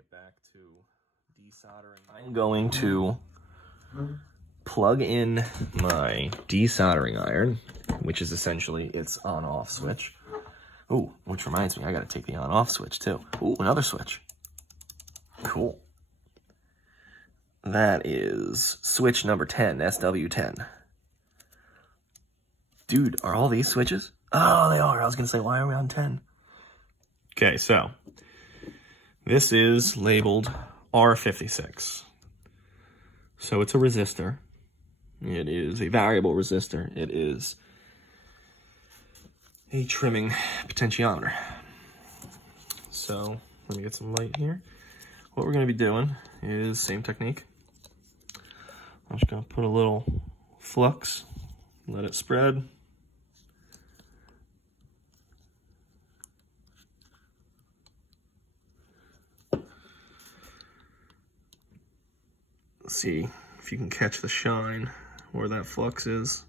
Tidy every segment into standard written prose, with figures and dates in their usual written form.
get back to desoldering. I'm going to plug in my desoldering iron, which is essentially its on-off switch. Ooh, which reminds me, I gotta take the on-off switch too. Ooh, another switch. Cool. That is switch number 10, SW10. Dude, are all these switches? Oh, they are. I was gonna say, why are we on 10? Okay, so this is labeled R56. So it's a resistor. It is a variable resistor. It is a trimming potentiometer. So let me get some light here. What we're going to be doing is same technique. I'm just going to put a little flux, let it spread. See if you can catch the shine where that flux is.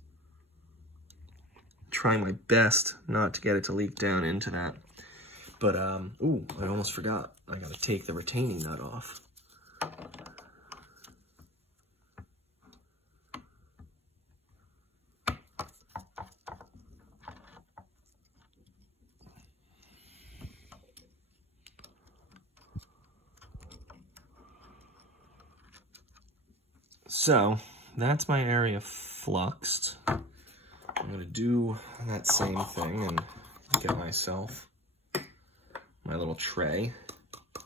Trying my best not to get it to leak down into that. But, ooh, I almost forgot. I gotta take the retaining nut off. So, that's my area fluxed. I'm gonna do that same thing and get myself my little tray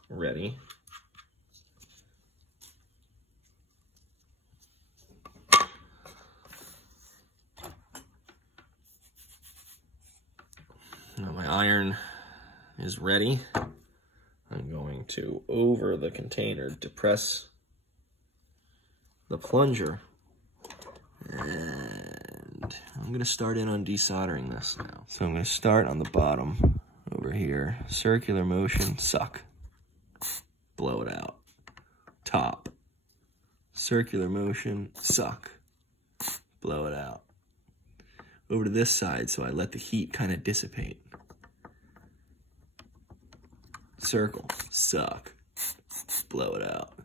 ready. Now my iron is ready. I'm going to, over the container, depress the plunger. And I'm gonna start in on desoldering this now. So I'm gonna start on the bottom over here. Circular motion, suck. Blow it out. Top. Circular motion, suck. Blow it out. Over to this side, so I let the heat kind of dissipate. Circle, suck. Blow it out.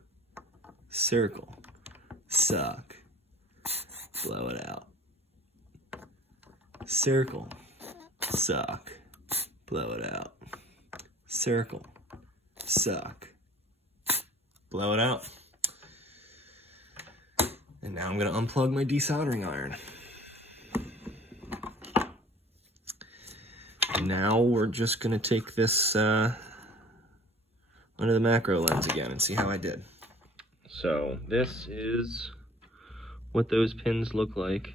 Circle, suck. Blow it out. Circle, suck, blow it out. Circle, suck, blow it out. And now I'm gonna unplug my desoldering iron. Now we're just gonna take this under the macro lens again and see how I did. So this is what those pins look like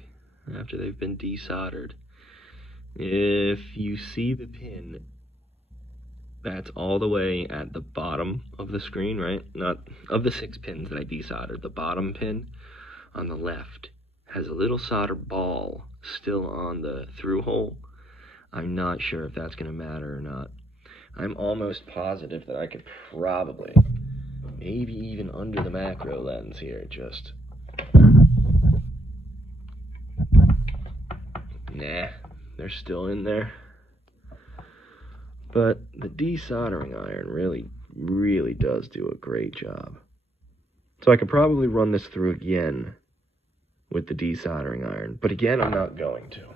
after they've been desoldered. If you see the pin, that's all the way at the bottom of the screen, right? Not of the 6 pins that I desoldered. The bottom pin on the left has a little solder ball still on the through hole. I'm not sure if that's gonna matter or not. I'm almost positive that I could probably, maybe even under the macro lens here, just nah, they're still in there. But the desoldering iron really does do a great job. So I could probably run this through again with the desoldering iron, but again, I'm not going to.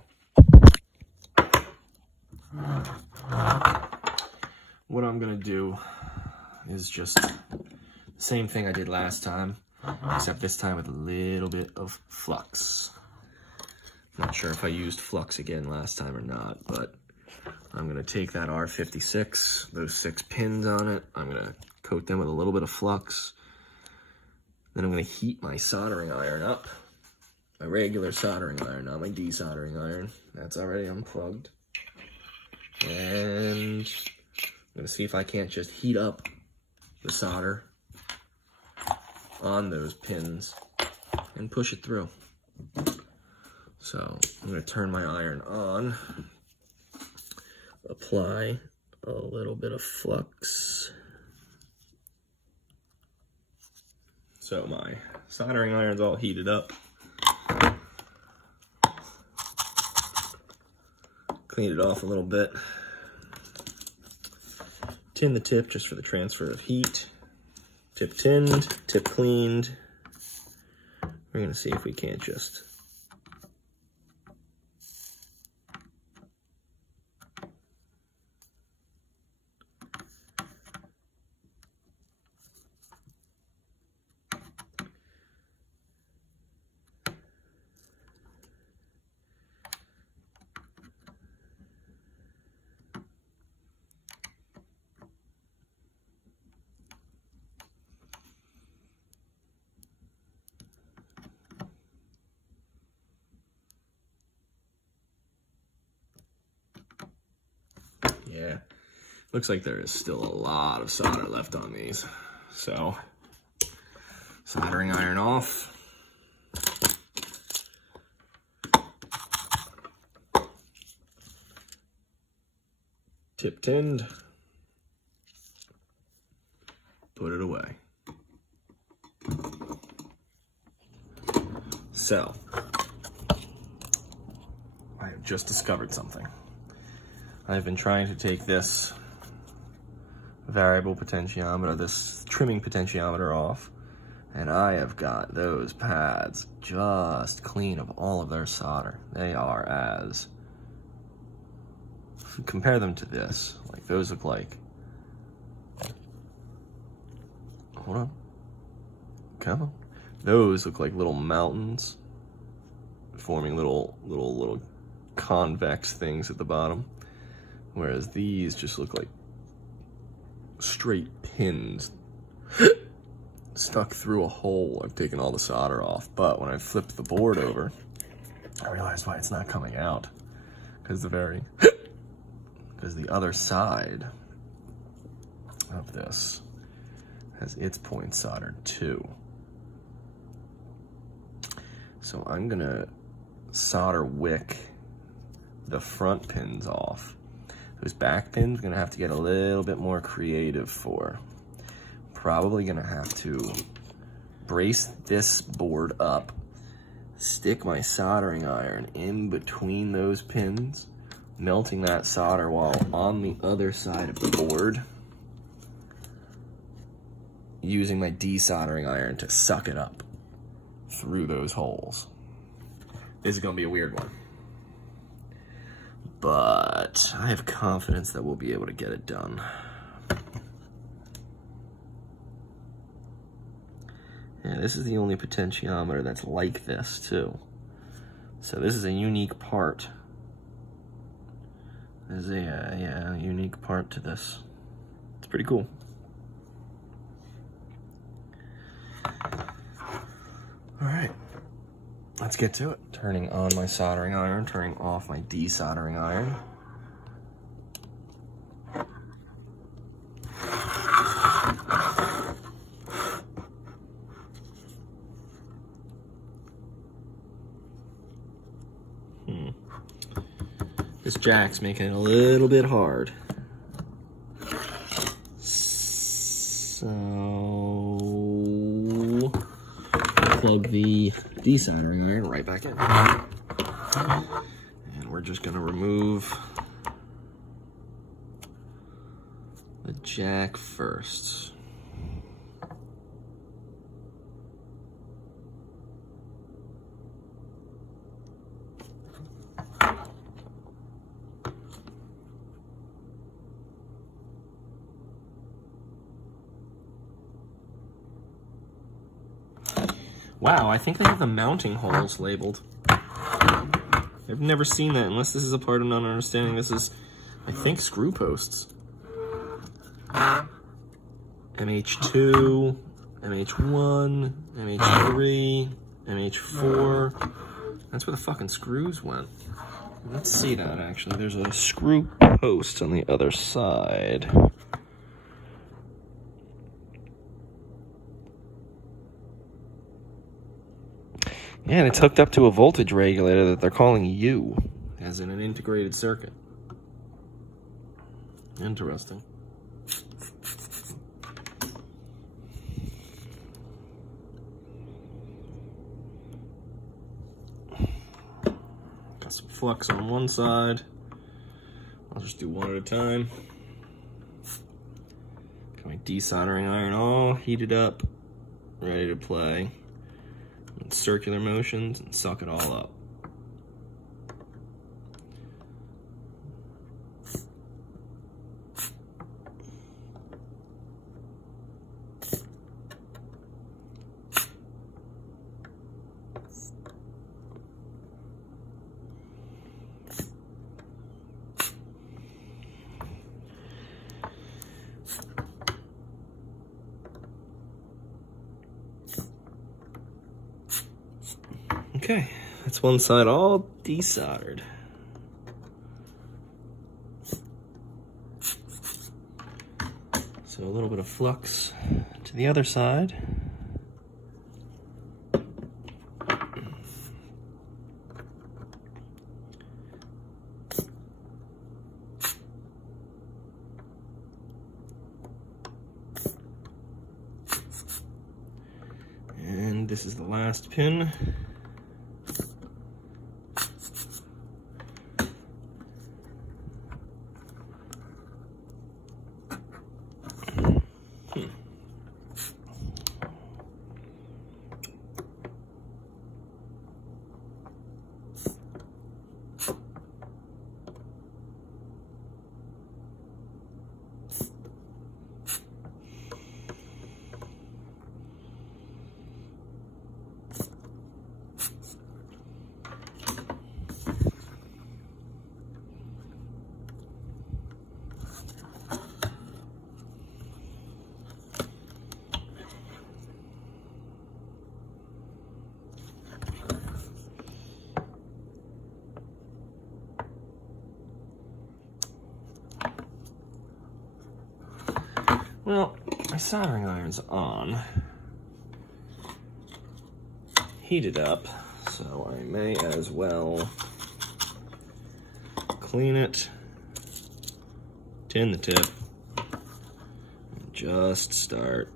What I'm gonna do is just the same thing I did last time, except this time with a little bit of flux. Not sure if I used flux again last time or not, but I'm gonna take that R56, those 6 pins on it, I'm gonna coat them with a little bit of flux. Then I'm gonna heat my soldering iron up, my regular soldering iron, not my desoldering iron. That's already unplugged. And I'm gonna see if I can't just heat up the solder on those pins and push it through. So I'm gonna turn my iron on, apply a little bit of flux. So my soldering iron's all heated up. Clean it off a little bit. Tin the tip just for the transfer of heat. Tip tinned, tip cleaned. We're gonna see if we can't just yeah, looks like there is still a lot of solder left on these. So, soldering iron off. Tip tinned. Put it away. So, I have just discovered something. I've been trying to take this variable potentiometer, this trimming potentiometer off, and I have got those pads just clean of all of their solder. They are as, if you compare them to this, like those look like, hold on, come on. Those look like little mountains forming little convex things at the bottom. Whereas these just look like straight pins stuck through a hole. I've taken all the solder off, but when I flipped the board over, I realized why it's not coming out. Because the other side of this has its point soldered too. So I'm gonna solder wick the front pins off. Those back pins, I'm gonna have to get a little bit more creative for. Probably gonna have to brace this board up, stick my soldering iron in between those pins, melting that solder while on the other side of the board, using my desoldering iron to suck it up through those holes. This is gonna be a weird one, but I have confidence that we'll be able to get it done. And this is the only potentiometer that's like this too. So this is a unique part. There's a unique part to this. It's pretty cool. All right, let's get to it. Turning on my soldering iron, turning off my desoldering iron. This jack's making it a little bit hard. So, plug the desoldering iron right back in. And we're just gonna remove the jack first. Wow, I think they have the mounting holes labeled. I've never seen that, unless this is a part of not understanding. This is, I think, screw posts. MH2, MH1, MH3, MH4. That's where the fucking screws went. Let's see that, actually. There's a screw post on the other side. Yeah, and it's hooked up to a voltage regulator that they're calling U, as in an integrated circuit. Interesting. Got some flux on one side. I'll just do one at a time. Got my desoldering iron all heated up, ready to play. In circular motions and suck it all up. Okay, that's one side all desoldered. So a little bit of flux to the other side. And this is the last pin. Well, my soldering iron's on, heated up, so I may as well clean it, tin the tip, and just start.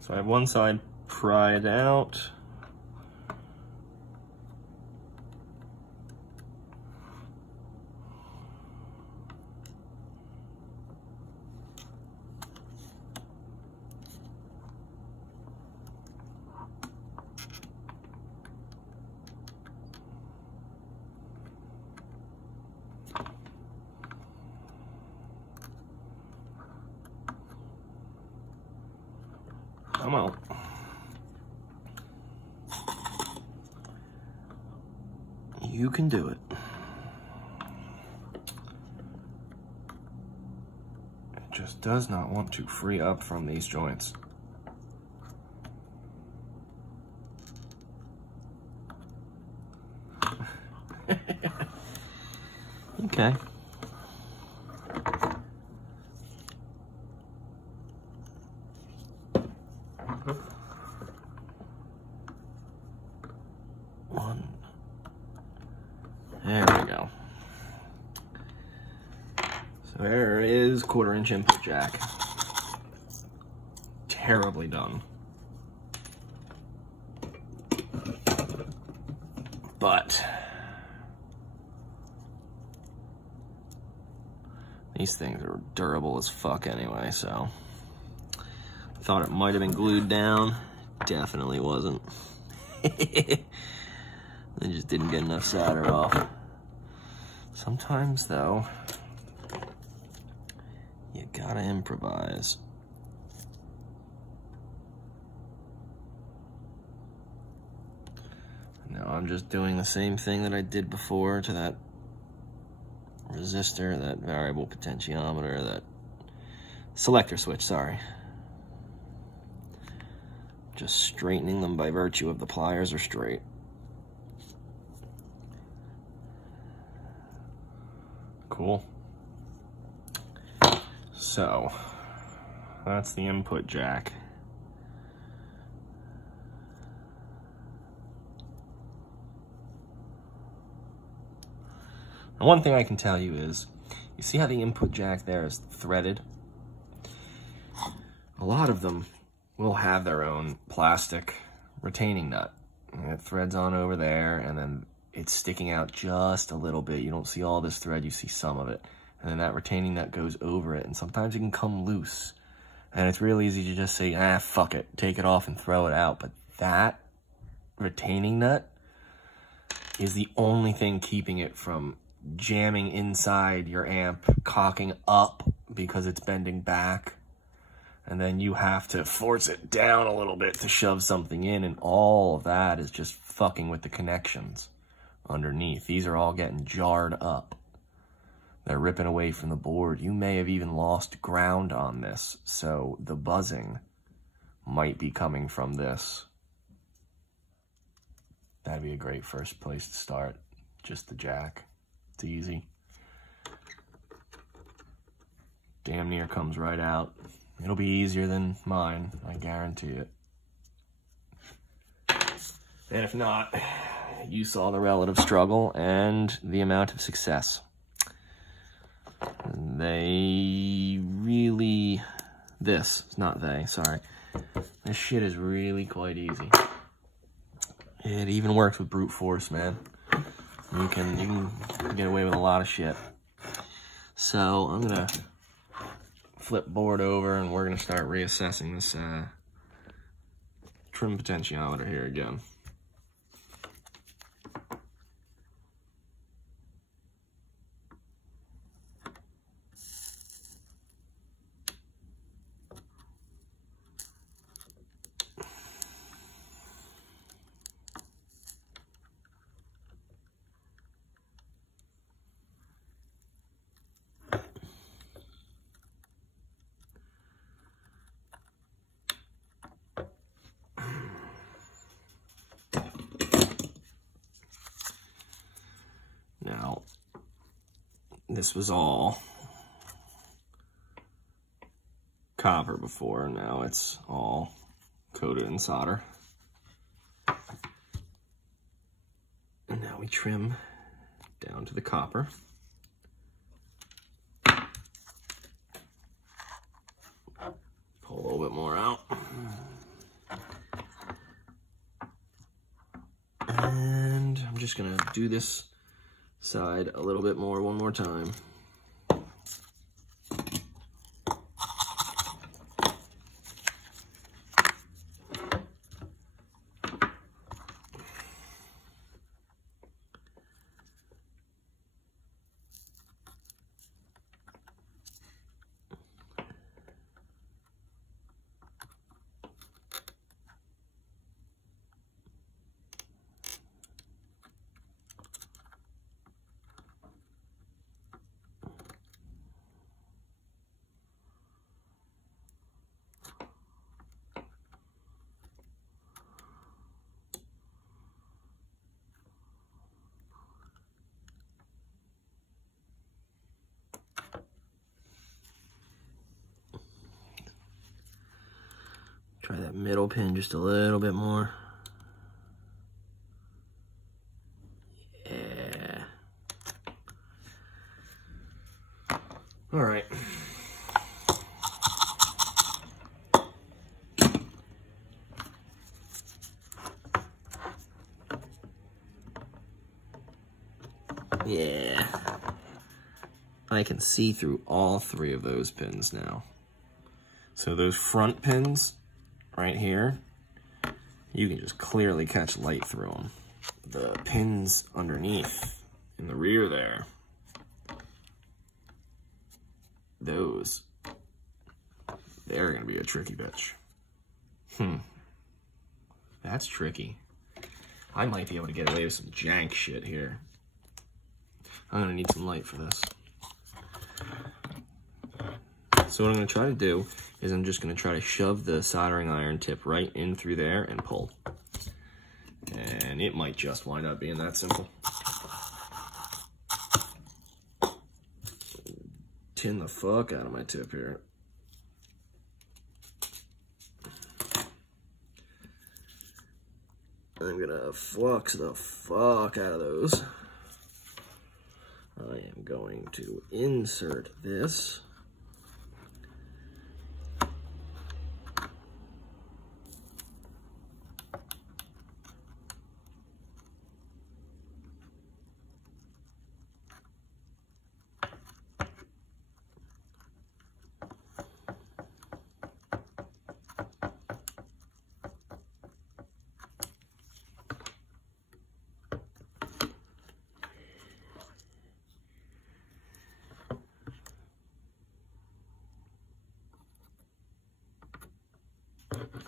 So I have one side pried out. Come on. You can do it. It just does not want to free up from these joints. Okay. One. There we go. So there is 1/4-inch input jack. Terribly done. But these things are durable as fuck anyway, so thought it might have been glued down. Definitely wasn't. They just didn't get enough solder off. Sometimes, though, you gotta improvise. I'm just doing the same thing that I did before to that resistor, that variable potentiometer, that selector switch, sorry. Just straightening them by virtue of the pliers are straight. Cool. So, that's the input jack. And one thing I can tell you is, you see how the input jack there is threaded? A lot of them will have their own plastic retaining nut. And it threads on over there, and then it's sticking out just a little bit. You don't see all this thread, you see some of it. And then that retaining nut goes over it, and sometimes it can come loose. And it's real easy to just say, ah, fuck it, take it off and throw it out. But that retaining nut is the only thing keeping it from jamming inside your amp, cocking up because it's bending back. And then you have to force it down a little bit to shove something in, and all of that is just fucking with the connections underneath. These are all getting jarred up. They're ripping away from the board. You may have even lost ground on this, so the buzzing might be coming from this. That'd be a great first place to start. Just the jack. It's easy. Damn near comes right out. It'll be easier than mine, I guarantee it. And if not, you saw the relative struggle and the amount of success. They really, this shit is really quite easy. It even works with brute force, man. You can get away with a lot of shit. So I'm gonna flip board over and we're gonna start reassessing this trim potentiometer here again. Now, this was all copper before, now it's all coated in solder. And now we trim down to the copper. Pull a little bit more out. And I'm just gonna do this side a little bit more one more time. Try that middle pin just a little bit more. Yeah. All right. Yeah. I can see through all three of those pins now. So those front pins right here, you can just clearly catch light through them. The pins underneath in the rear there, those, they're gonna be a tricky bitch. That's tricky. I might be able to get away with some jank shit here. I'm gonna need some light for this. So what I'm gonna try to do is I'm just gonna try to shove the soldering iron tip right in through there and pull. And it might just wind up being that simple. Tin the fuck out of my tip here. I'm gonna flux the fuck out of those. I am going to insert this.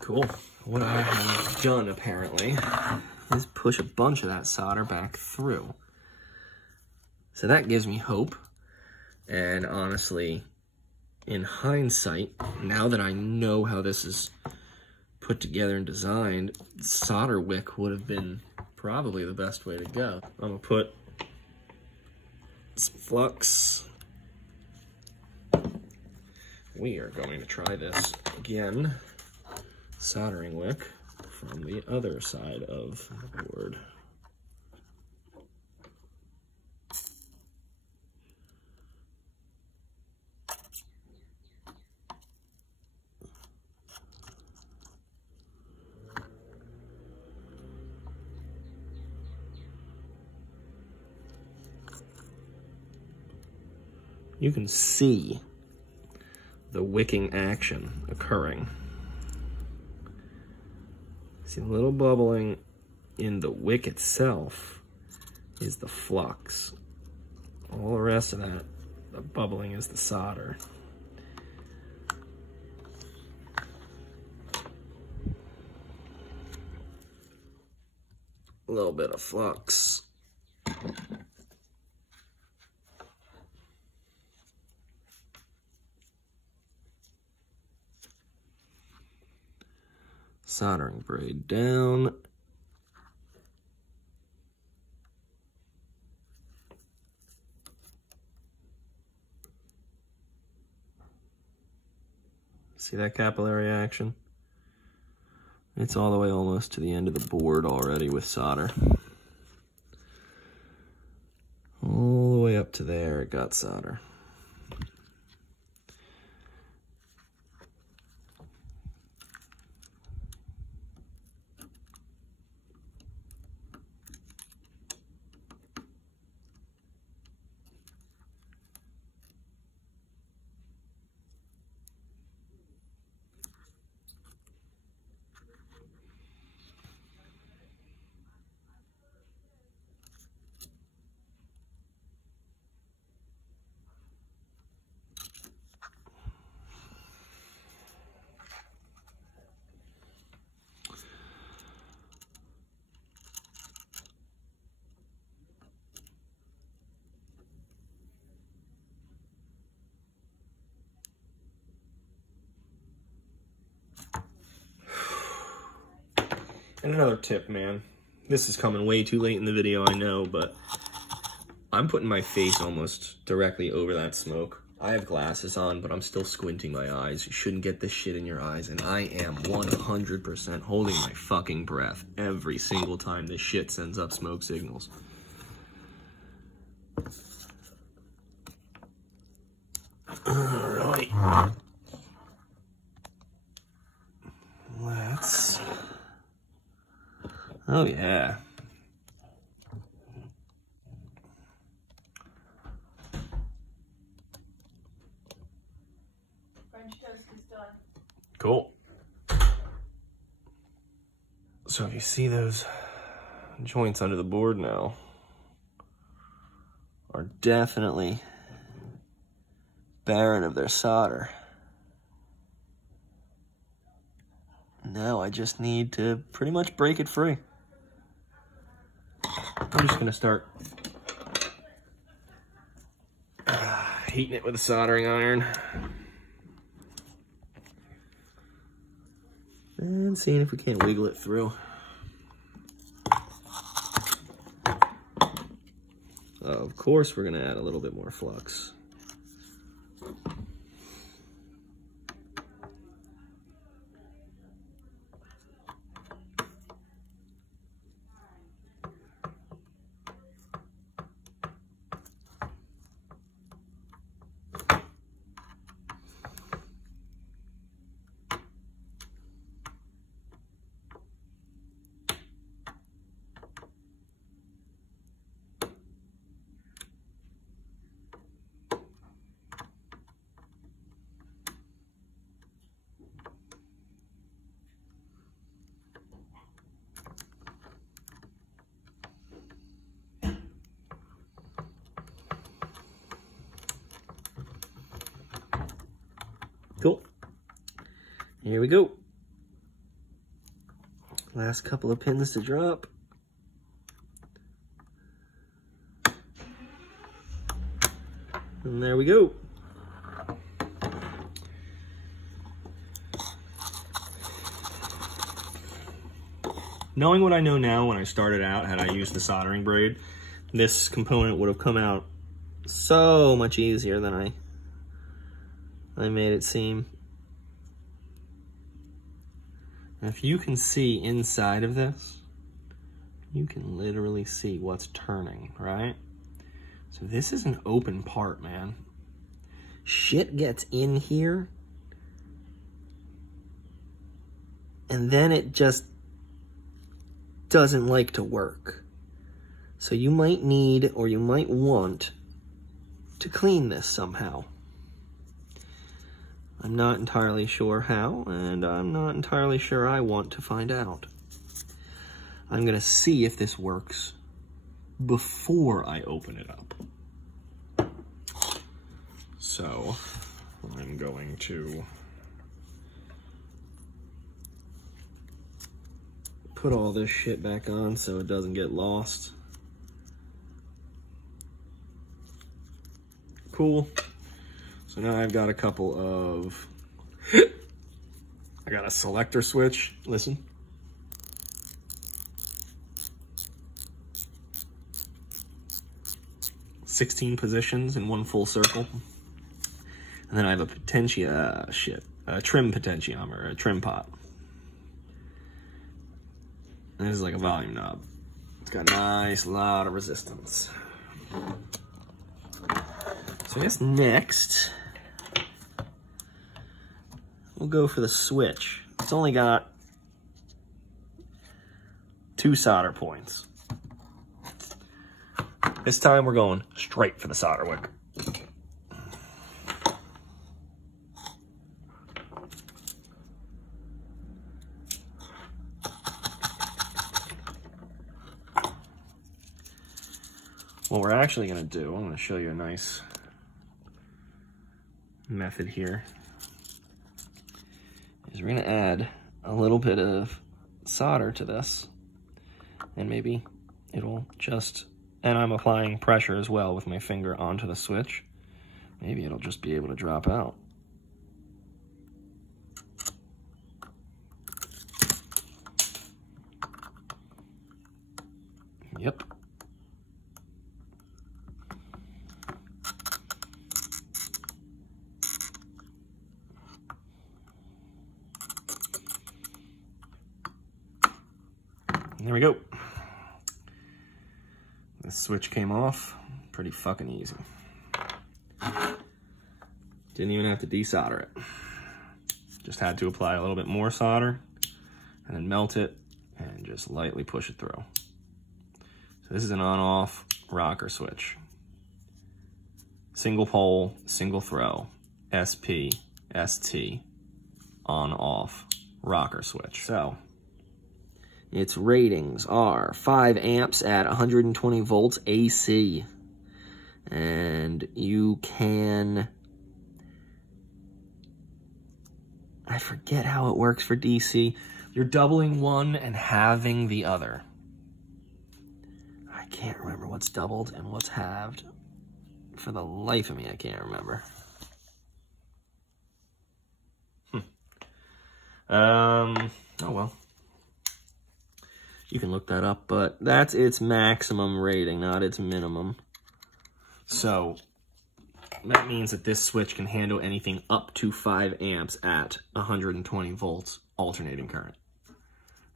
Cool. What I have done, apparently, is push a bunch of that solder back through. So that gives me hope. And honestly, in hindsight, now that I know how this is put together and designed, solder wick would have been probably the best way to go. I'm gonna put some flux. We are going to try this again. Soldering wick from the other side of the board. You can see the wicking action occurring. See, the little bubbling in the wick itself is the flux. All the rest of that, the bubbling, is the solder. A little bit of flux. Soldering braid down. See that capillary action? It's all the way almost to the end of the board already with solder. All the way up to there, it got solder. And another tip, man. This is coming way too late in the video, I know, but I'm putting my face almost directly over that smoke. I have glasses on, but I'm still squinting my eyes. You shouldn't get this shit in your eyes, and I am 100% holding my fucking breath every single time this shit sends up smoke signals. Alright. Let's... Oh, yeah. French toast is done. Cool. So if you see those joints under the board now are definitely barren of their solder. Now I just need to pretty much break it free. I'm just gonna start heating it with a soldering iron. And seeing if we can't wiggle it through. Of course, we're gonna add a little bit more flux. Cool. Here we go. Last couple of pins to drop. And there we go. Knowing what I know now, when I started out, had I used the soldering braid, this component would have come out so much easier than I made it seem. And if you can see inside of this, you can literally see what's turning, right? So this is an open part, man. Shit gets in here, and then it just doesn't like to work. So you might need, or you might want, to clean this somehow. I'm not entirely sure how, and I'm not entirely sure I want to find out. I'm gonna see if this works before I open it up. So, I'm going to put all this shit back on so it doesn't get lost. Cool. So now I've got a couple of, I got a selector switch, listen. "16 positions in one full circle. And then I have a trim potentiometer, a trim pot. And this is like a volume knob. It's got a nice lot of resistance. So I guess next, we'll go for the switch. It's only got 2 solder points. This time we're going straight for the solder wick. What we're actually gonna do, I'm gonna show you a nice method here, is we're gonna add a little bit of solder to this, and maybe it'll just, and I'm applying pressure as well with my finger onto the switch, maybe it'll just be able to drop out. Yep. There we go. The switch came off pretty fucking easy. Didn't even have to desolder it. Just had to apply a little bit more solder and then melt it and just lightly push it through. So this is an on-off rocker switch. Single pole, single throw, SP, ST, on-off rocker switch. So its ratings are 5 amps at 120 volts AC. And you can, I forget how it works for DC. You're doubling one and halving the other. I I can't remember what's doubled and what's halved. For the life of me, I can't remember. Oh well. You can look that up, but that's its maximum rating, not its minimum. So that means that this switch can handle anything up to 5 amps at 120 volts alternating current.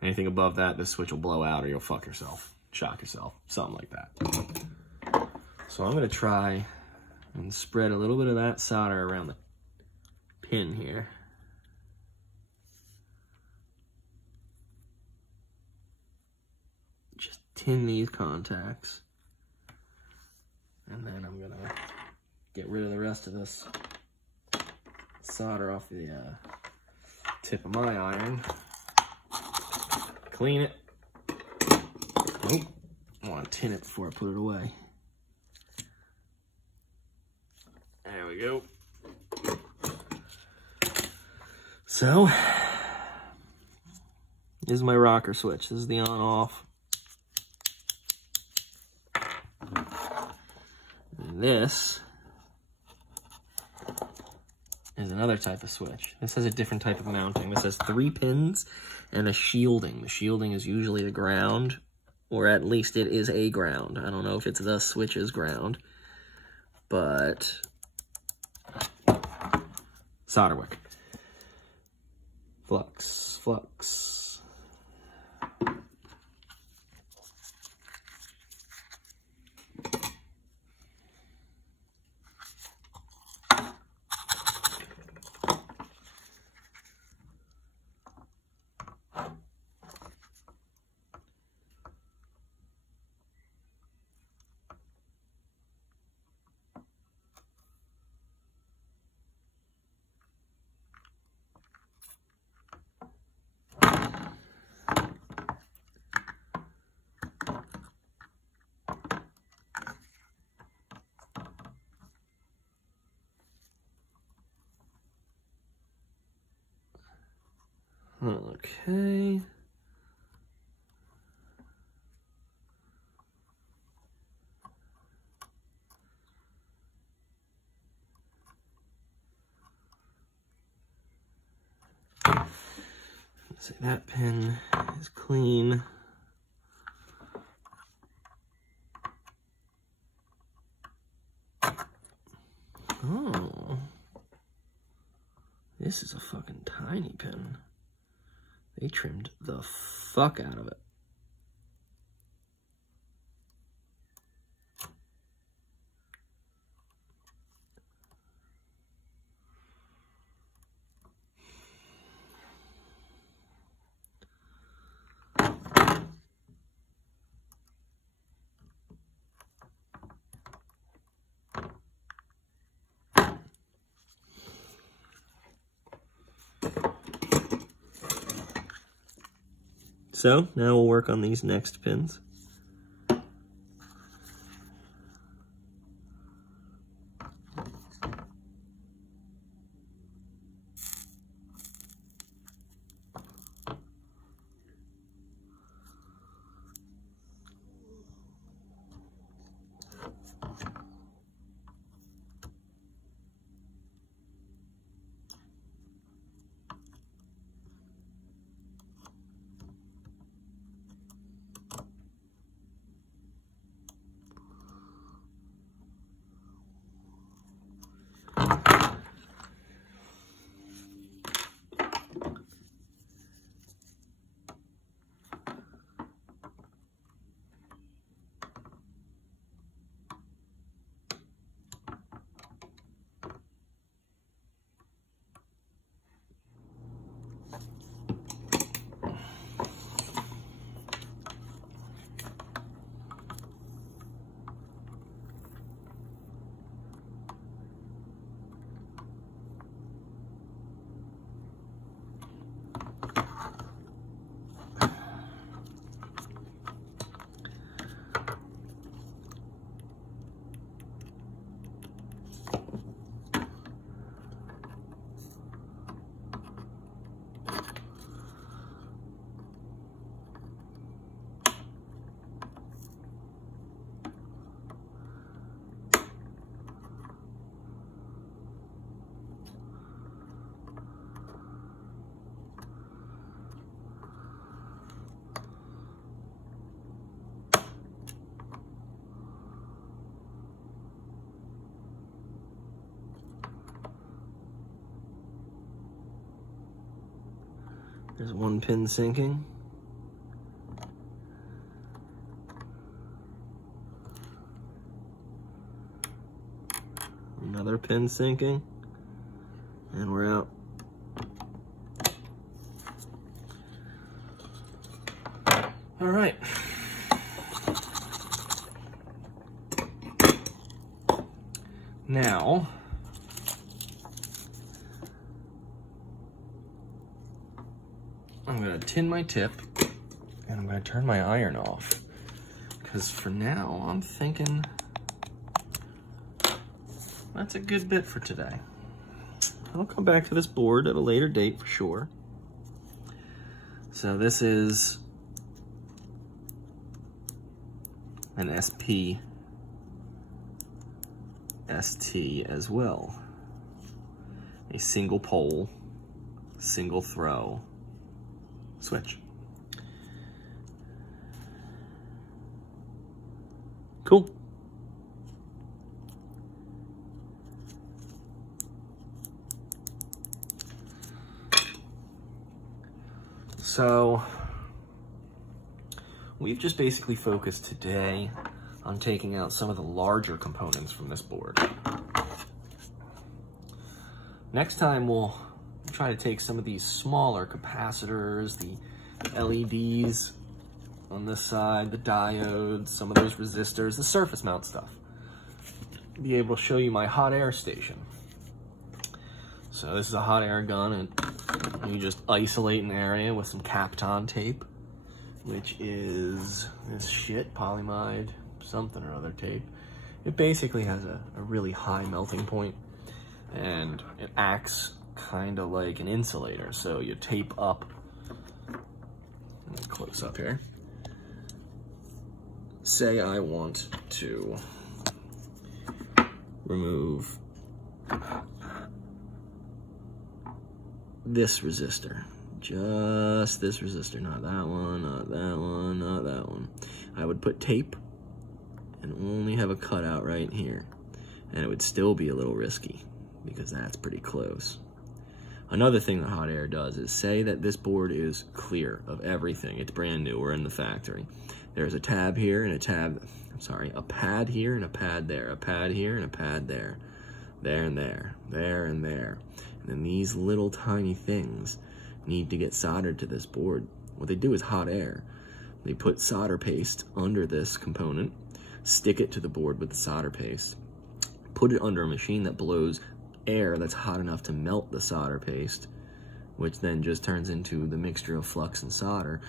Anything above that, this switch will blow out or you'll fuck yourself, shock yourself, something like that. So I'm going to try and spread a little bit of that solder around the pin here. Just tin these contacts. And then I'm going to get rid of the rest of this solder off the tip of my iron. Clean it. Nope. I want to tin it before I put it away. There we go. So, this is my rocker switch. This is the on-off. And this is another type of switch. This has a different type of mounting. This has 3 pins and a shielding. The shielding is usually a ground, or at least it is a ground. I don't know if it's the switch's ground, but solder wick. Flux, flux. Okay. So that pin is clean. Oh. This is a fucking tiny pin. They trimmed the fuck out of it. So now we'll work on these next pins. There's one pin sinking. Another pin sinking. And we're out. All right. Now, I'm gonna tin my tip and I'm gonna turn my iron off. Because for now, I'm thinking that's a good bit for today. I'll come back to this board at a later date for sure. So this is an SP ST as well. A single pole, single throw switch. Cool. So we've just basically focused today on taking out some of the larger components from this board. Next time we'll try to take some of these smaller capacitors, the LEDs on this side, the diodes, some of those resistors, the surface mount stuff. Be able to show you my hot air station. So this is a hot air gun, and you just isolate an area with some Kapton tape, which is this shit, polyamide something or other tape. It basically has a really high melting point, and it acts kind of like an insulator. So you tape up, close up here. Say I want to remove this resistor, just this resistor, not that one, not that one, not that one. I would put tape and only have a cutout right here, and it would still be a little risky because that's pretty close. Another thing that hot air does is say that this board is clear of everything. It's brand new, we're in the factory. There's a tab here and a pad here and a pad there, a pad here and a pad there, there and there, there and there. And then these little tiny things need to get soldered to this board. What they do is hot air. They put solder paste under this component, stick it to the board with the solder paste, put it under a machine that blows air that's hot enough to melt the solder paste, which then just turns into the mixture of flux and solder.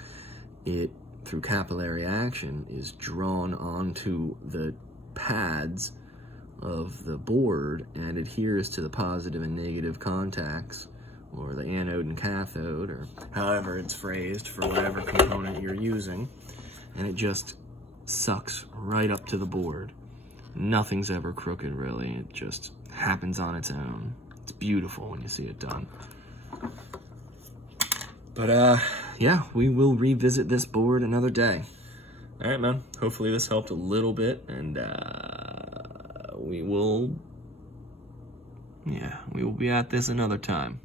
It, through capillary action, is drawn onto the pads of the board and adheres to the positive and negative contacts, or the anode and cathode, or however it's phrased for whatever component you're using, and it just sucks right up to the board. Nothing's ever crooked, really. It just happens on its own. It's beautiful when you see it done. But yeah, we will revisit this board another day. All right, man. Hopefully this helped a little bit, and we will be at this another time.